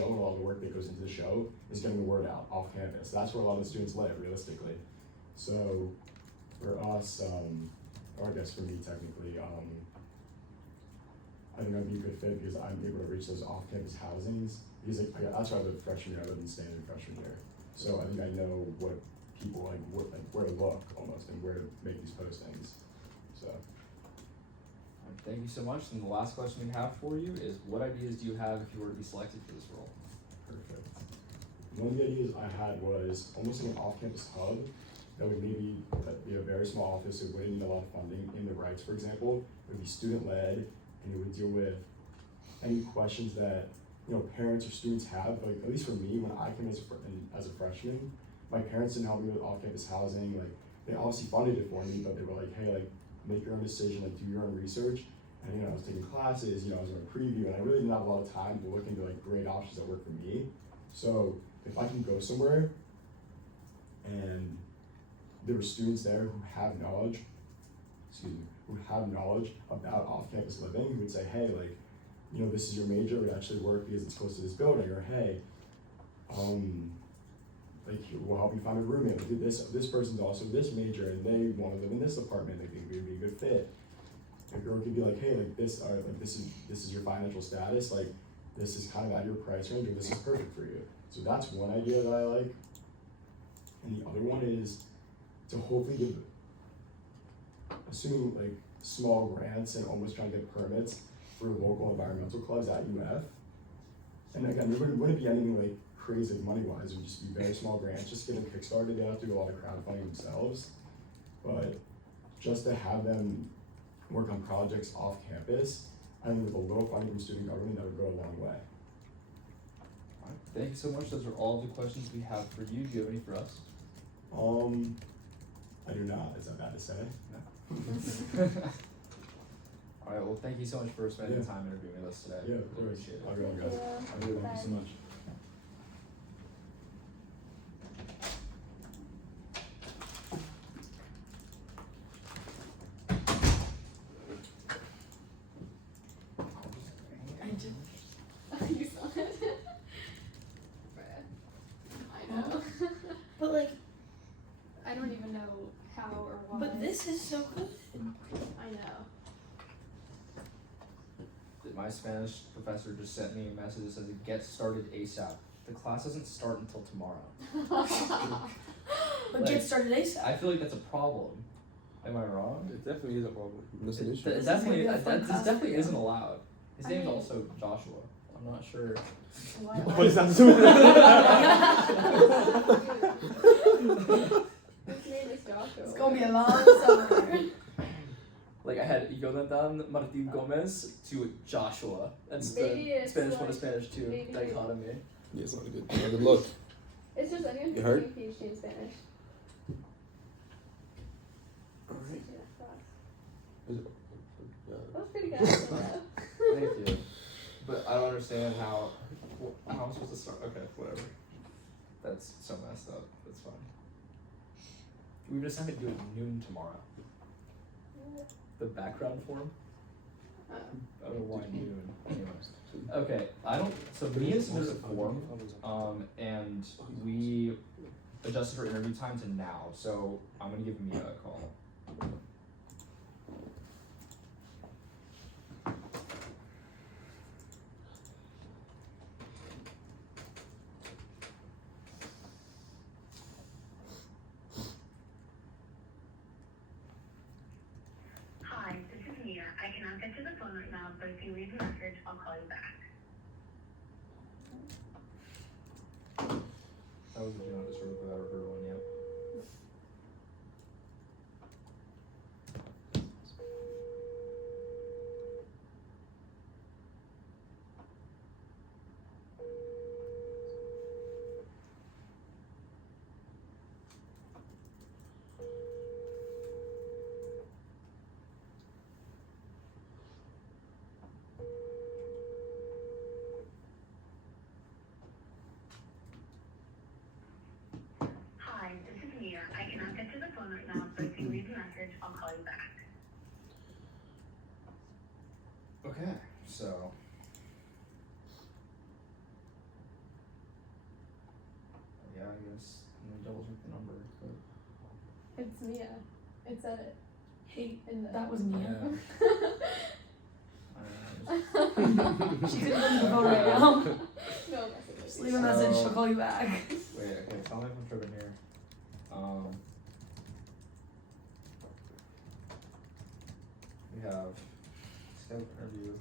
and a lot of the work that goes into the show is getting the word out off campus. That's where a lot of the students live, realistically. So for us, or I guess for me technically, I think I'd be a good fit because I'm able to reach those off-campus housings. Because that's why I lived freshman year, I lived in standard freshman year. So I think I know what people where to look almost and where to make these postings. So. Thank you so much. And the last question we have for you is, what ideas do you have if you were to be selected for this role? Perfect. One of the ideas I had was almost like an off-campus hub that would maybe be a very small office. It wouldn't need a lot of funding. In the Rights, for example, it would be student-led, and it would deal with any questions that parents or students have. Like, at least for me, when I came as a freshman, my parents didn't help me with off-campus housing. Like, they obviously funded it for me, but they were like, hey, like, make your own decision, like, do your own research. And, I was taking classes, I was in a preview, and I really didn't have a lot of time to look into, like, great options that work for me. So, if I can go somewhere, and there were students there who have knowledge about off-campus living, who would say, hey, like, this is your major, it would actually work because it's close to this building, or hey, like, we'll help you find a roommate. Like, this person's also this major, and they want to live in this apartment. They think it would be a good fit. Like, or it could be like, hey, like this is your financial status. Like, this is kind of at your price range, or this is perfect for you. So that's one idea that I like. And the other one is to hopefully give, assuming like small grants and almost trying to get permits for local environmental clubs at UF. And again, there wouldn't be anything like crazy money-wise. It would just be very small grants, just get them kickstarted. They have to do a lot of crowdfunding themselves. But just to have them work on projects off campus, I think with a little funding from student government, that would go a long way. All right, thank you so much. Those are all the questions we have for you. Do you have any for us? I do not. Is that bad to say? No. All right, well, thank you so much for spending the time interviewing with us today. Yeah, of course. Appreciate it. I'll go, guys. I really thank you so much. You saw it. I know. But like, I don't even know how or why. but this is so good. I know. My Spanish professor just sent me a message that says, get started ASAP. The class doesn't start until tomorrow. But Like, get started ASAP. I feel like that's a problem. Am I wrong? It definitely is a problem. That's an issue. It definitely, This is gonna be a fun this class definitely for you. isn't allowed. His I name's mean- also Joshua. I'm not sure. Why? What is that to His name is Joshua. It's gonna be a long summer. Like, I had Jonathan Martin Gomez to Joshua. That's Maybe the it's Spanish 1 like- to Spanish 2 maybe- dichotomy. Yeah, it's not a good look. It's just anyone You who's heard? doing PhD in Spanish. Alright. Yeah, that was pretty good. Actually, Thank you. But I don't understand how I'm supposed to start. Okay, whatever. That's so messed up. That's fine. We just have to do it at noon tomorrow. The background form? I don't know why noon. Anyways. Okay, so Mia submitted a form, and we adjusted her interview time to now, so I'm gonna give Mia a call. Hi, this is Mia. I cannot get to the phone right now, but if you leave a message, I'll call you back. That was a do not disturb if I've ever heard one yet. Hi, this is Mia. I cannot get to the phone right now, but if you leave a message, I'll call you back. Okay, so. Yeah, I guess I'm gonna double check the number, but. It's Mia. It said it Hey, in the. that was Mia. Just, She could have been the phone right now. No messages. Just leave a message, she'll call you back. wait, okay, tell me if I'm tripping here. We have scheduled interview,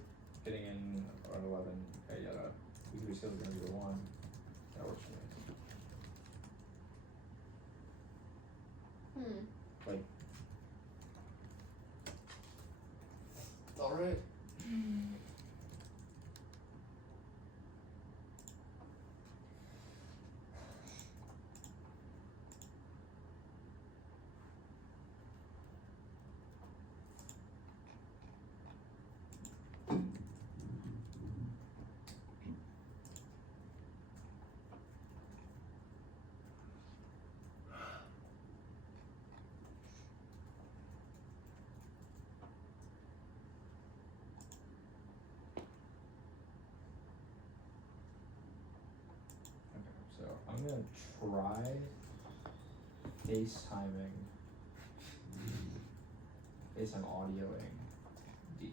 getting in at 11, okay, yada. We can reschedule the interview at 1. That works for me. Like. It's alright. I'm gonna try FaceTime audioing D.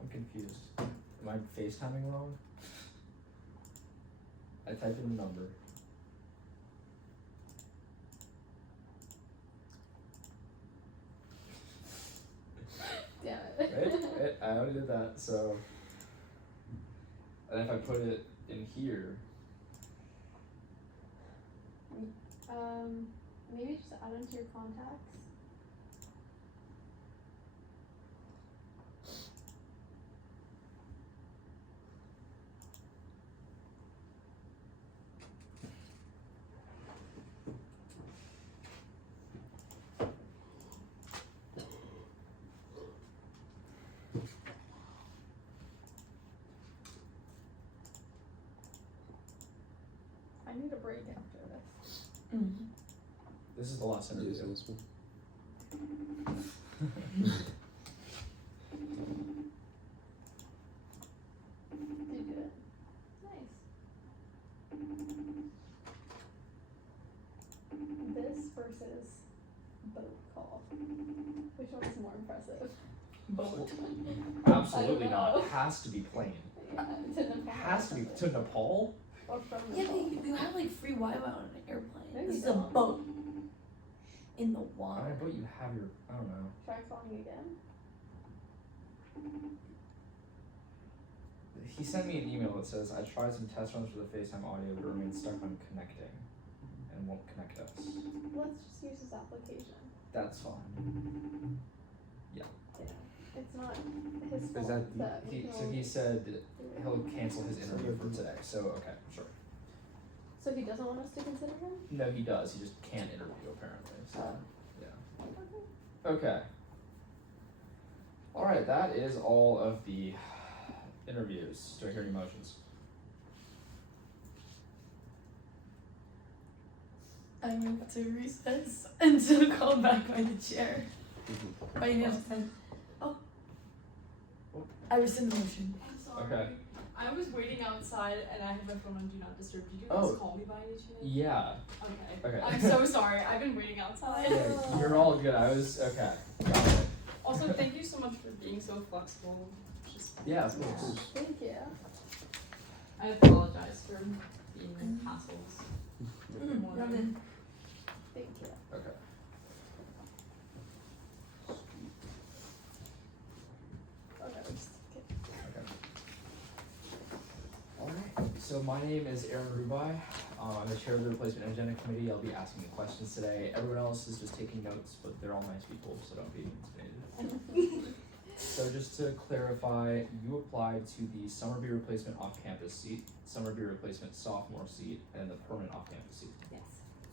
I'm confused. Am I FaceTiming wrong? I typed in the number. Damn it. Right? I already did that, so. And if I put it in here, Maybe just add into your contacts. I need a break after this. Mm-hmm. this is the last interview. Yes, this one. Did you get it? Nice. This versus boat call. Which one is more impressive? Boat. Absolutely I don't not. know. It has to be plane. Yeah, to Nepal. Has to be to Nepal? Or from Yeah, Nepal. they have like free Wi-Fi on an airplane. No, This you is a don't. boat in the I water. bet you have your. I don't know. Try calling again. He sent me an email that says, I tried some test runs for the FaceTime audio, but it remains stuck on connecting and won't connect us. Let's just use his application. That's fine. Yeah. It's not his fault Is that we he? can So only he said do it. he'll cancel his interview for today. So okay, sure. So he doesn't want us to consider him? No, he does. He just can't interview apparently. So yeah. Okay. Okay. All right. That is all of the interviews. Do I hear any motions? I move to recess until called back by the chair. By unanimous consent. Oh. I rescind the motion. I'm sorry. Okay. I was waiting outside and I had my phone on Do Not Disturb. Did you Oh. guys call me by any chance? Yeah. Okay. Okay. I'm so sorry. I've been waiting outside. Yeah, you're all good. I was okay. Got it. Also, thank you so much for being so flexible. Just Yeah, of course. Thank you. I apologize for being hassles. Nothing. Thank you. Okay. Okay, we just okay. Okay. Alright, so my name is Aaron Rubai. I'm the chair of the Replacement Agenda Committee. I'll be asking the questions today. Everyone else is just taking notes, but they're all nice people, so don't be intimidated. So just to clarify, you applied to the Summer B Replacement off-campus seat, Summer B Replacement sophomore seat, and the permanent off-campus seat. Yes.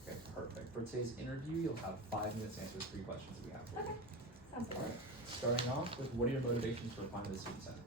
Okay, perfect. For today's interview, you'll have 5 minutes to answer the 3 questions that we have for you. Okay. Sounds good. Alright, starting off with what are your motivations for applying to the Student Senate?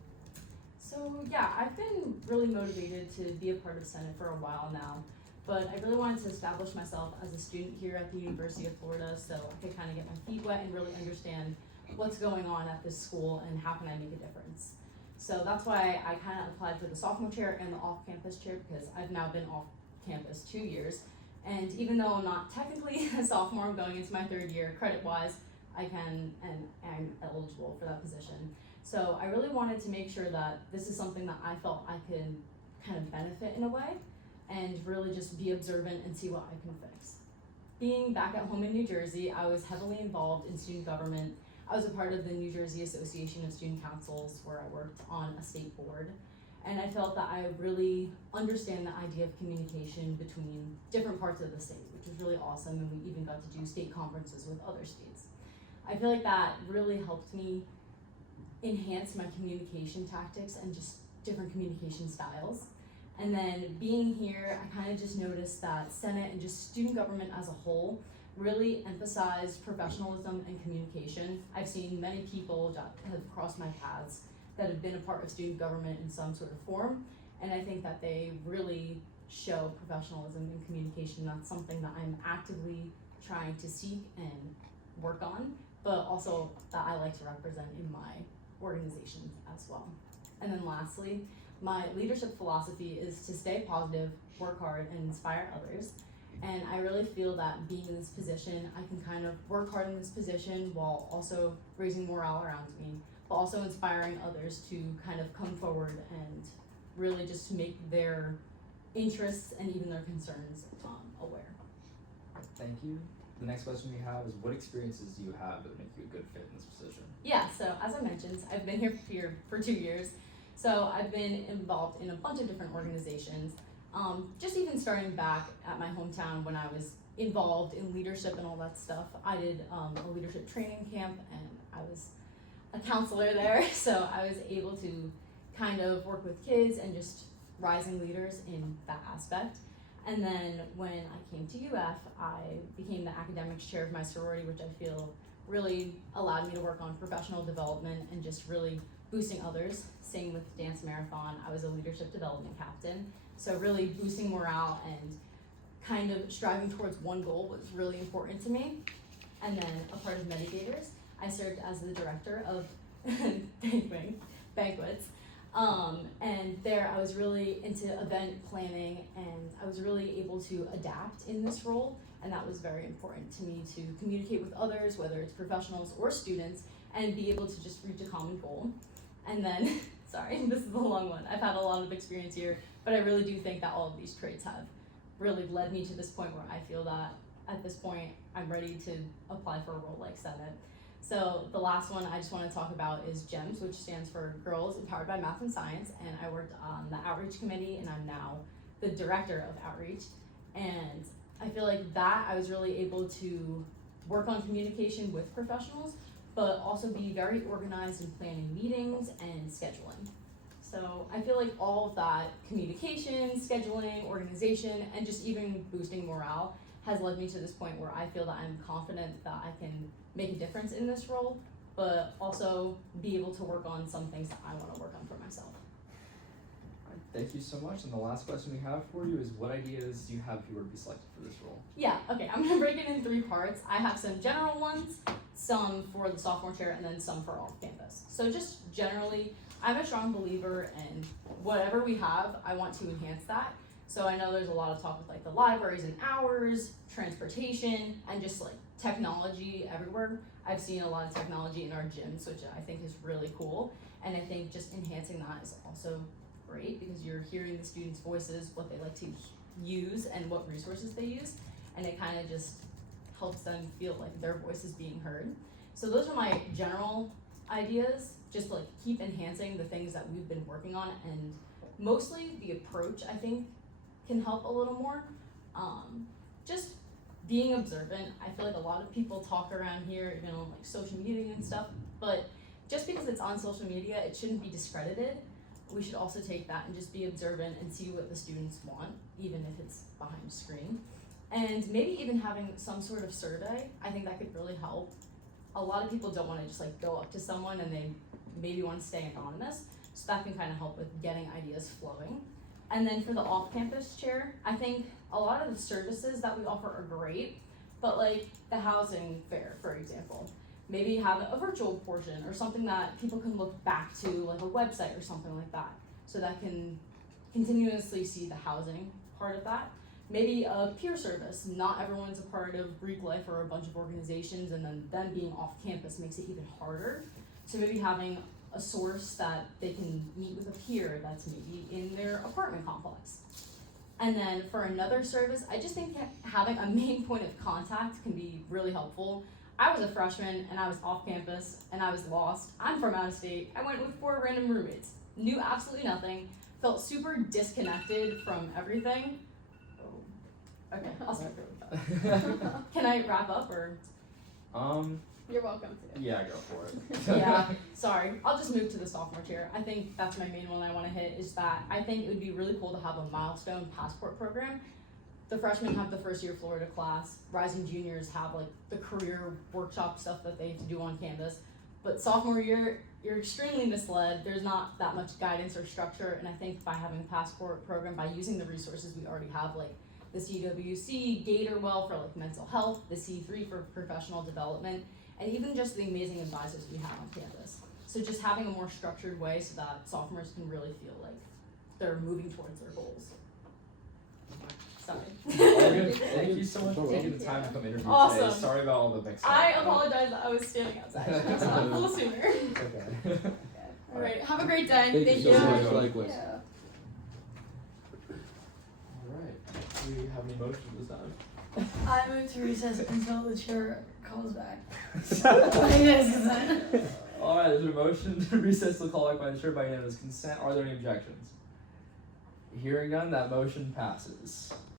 So yeah, I've been really motivated to be a part of Senate for a while now, but I really wanted to establish myself as a student here at the University of Florida so I could kind of get my feet wet and really understand what's going on at this school and how can I make a difference. So that's why I kind of applied for the sophomore chair and the off-campus chair because I've now been off campus 2 years. And even though I'm not technically a sophomore, I'm going into my 3rd year, credit-wise, I can and am eligible for that position. So I really wanted to make sure that this is something that I felt I could kind of benefit in a way. and really just be observant and see what I can fix. Being back at home in New Jersey, I was heavily involved in student government. I was a part of the New Jersey Association of Student Councils, where I worked on a state board. And I felt that I really understand the idea of communication between different parts of the state, which was really awesome, and we even got to do state conferences with other states. I feel like that really helped me enhance my communication tactics and just different communication styles. And then being here, I kind of just noticed that Senate and just student government as a whole really emphasize professionalism and communication. I've seen many people that have crossed my paths that have been a part of student government in some sort of form, and I think that they really show professionalism and communication. That's something that I'm actively trying to seek and work on, but also that I like to represent in my organizations as well. And then lastly, my leadership philosophy is to stay positive, work hard, and inspire others. And I really feel that being in this position, I can kind of work hard in this position while also raising morale around me, but also inspiring others to kind of come forward and really just make their interests and even their concerns aware. Thank you. The next question we have is, what experiences do you have that would make you a good fit in this position? Yeah, so as I mentioned, I've been here for 2 years. So I've been involved in a bunch of different organizations. Just even starting back at my hometown when I was involved in leadership and all that stuff. I did a leadership training camp, and I was a counselor there, so I was able to kind of work with kids and just rising leaders in that aspect. And then when I came to UF, I became the academics chair of my sorority, which I feel really allowed me to work on professional development and just really boosting others. Same with dance marathon, I was a leadership development captain. So really boosting morale and kind of striving towards one goal was really important to me. And then a part of Mitigators, I served as the director of banquets. And there I was really into event planning, and I was really able to adapt in this role. And that was very important to me, to communicate with others, whether it's professionals or students, and be able to just reach a common goal. And then, sorry, this is a long one. I've had a lot of experience here, but I really do think that all of these traits have really led me to this point where I feel that at this point I'm ready to apply for a role like Senate. So the last one I just want to talk about is GEMS, which stands for Girls Empowered by Math and Science, and I worked on the outreach committee, and I'm now the director of outreach. And I feel like that I was really able to work on communication with professionals, but also be very organized in planning meetings and scheduling. So I feel like all of that communication, scheduling, organization, and just even boosting morale has led me to this point where I feel that I'm confident that I can make a difference in this role, but also be able to work on some things that I want to work on for myself. Alright, thank you so much. And the last question we have for you is, what ideas do you have if you were to be selected for this role? Yeah, okay, I'm gonna break it in 3 parts. I have some general ones, some for the sophomore chair, and then some for off campus. So just generally, I'm a strong believer in whatever we have, I want to enhance that. So I know there's a lot of talk with like the libraries and hours, transportation, and just like technology everywhere. I've seen a lot of technology in our gyms, which I think is really cool. And I think just enhancing that is also great because you're hearing the students' voices, what they like to use and what resources they use. And it kind of just helps them feel like their voice is being heard. So those are my general ideas, just to like keep enhancing the things that we've been working on, and mostly the approach I think can help a little more. Just being observant. I feel like a lot of people talk around here, even on like social media and stuff, but just because it's on social media, it shouldn't be discredited. We should also take that and just be observant and see what the students want, even if it's behind a screen. And maybe even having some sort of survey, I think that could really help. A lot of people don't want to just like go up to someone and they maybe want to stay anonymous, so that can kind of help with getting ideas flowing. And then for the off-campus chair, I think a lot of the services that we offer are great, but like the housing fair, for example, maybe have a virtual portion or something that people can look back to, like a website or something like that, so that can continuously see the housing part of that. Maybe a peer service. Not everyone's a part of Greek life or a bunch of organizations, and then them being off campus makes it even harder. So maybe having a source that they can meet with a peer that's maybe in their apartment complex. And then for another service, I just think having a main point of contact can be really helpful. I was a freshman and I was off campus and I was lost. I'm from out of state. I went with 4 random roommates, knew absolutely nothing, felt super disconnected from everything. Oh, okay, I'll start with that. Can I wrap up or? You're welcome to. Yeah, go for it. Yeah, sorry. I'll just move to the sophomore chair. I think that's my main one I want to hit is that I think it would be really cool to have a milestone passport program. The freshmen have the first year Florida class. Rising juniors have like the career workshop stuff that they have to do on campus. But sophomore year, you're extremely misled. There's not that much guidance or structure. And I think by having a passport program, by using the resources we already have, like the CWC, Gatorwell for like mental health, the C3 for professional development, and even just the amazing advisors we have on campus. So just having a more structured way so that sophomores can really feel like they're moving towards their goals. Sorry. All good. Thank you so much for taking the time to come interview Awesome. today. Sorry about all the mix-up. I apologize that I was standing outside. I was a little sooner. Okay. Alright, have a great day. Thank you so much. Likewise. Yeah. Alright. Do we have any motions this time? I move to recess until the chair calls back. Yes, Alright, there's a motion to recess the call back by the chair by unanimous consent. Are there any objections? Hearing none, that motion passes.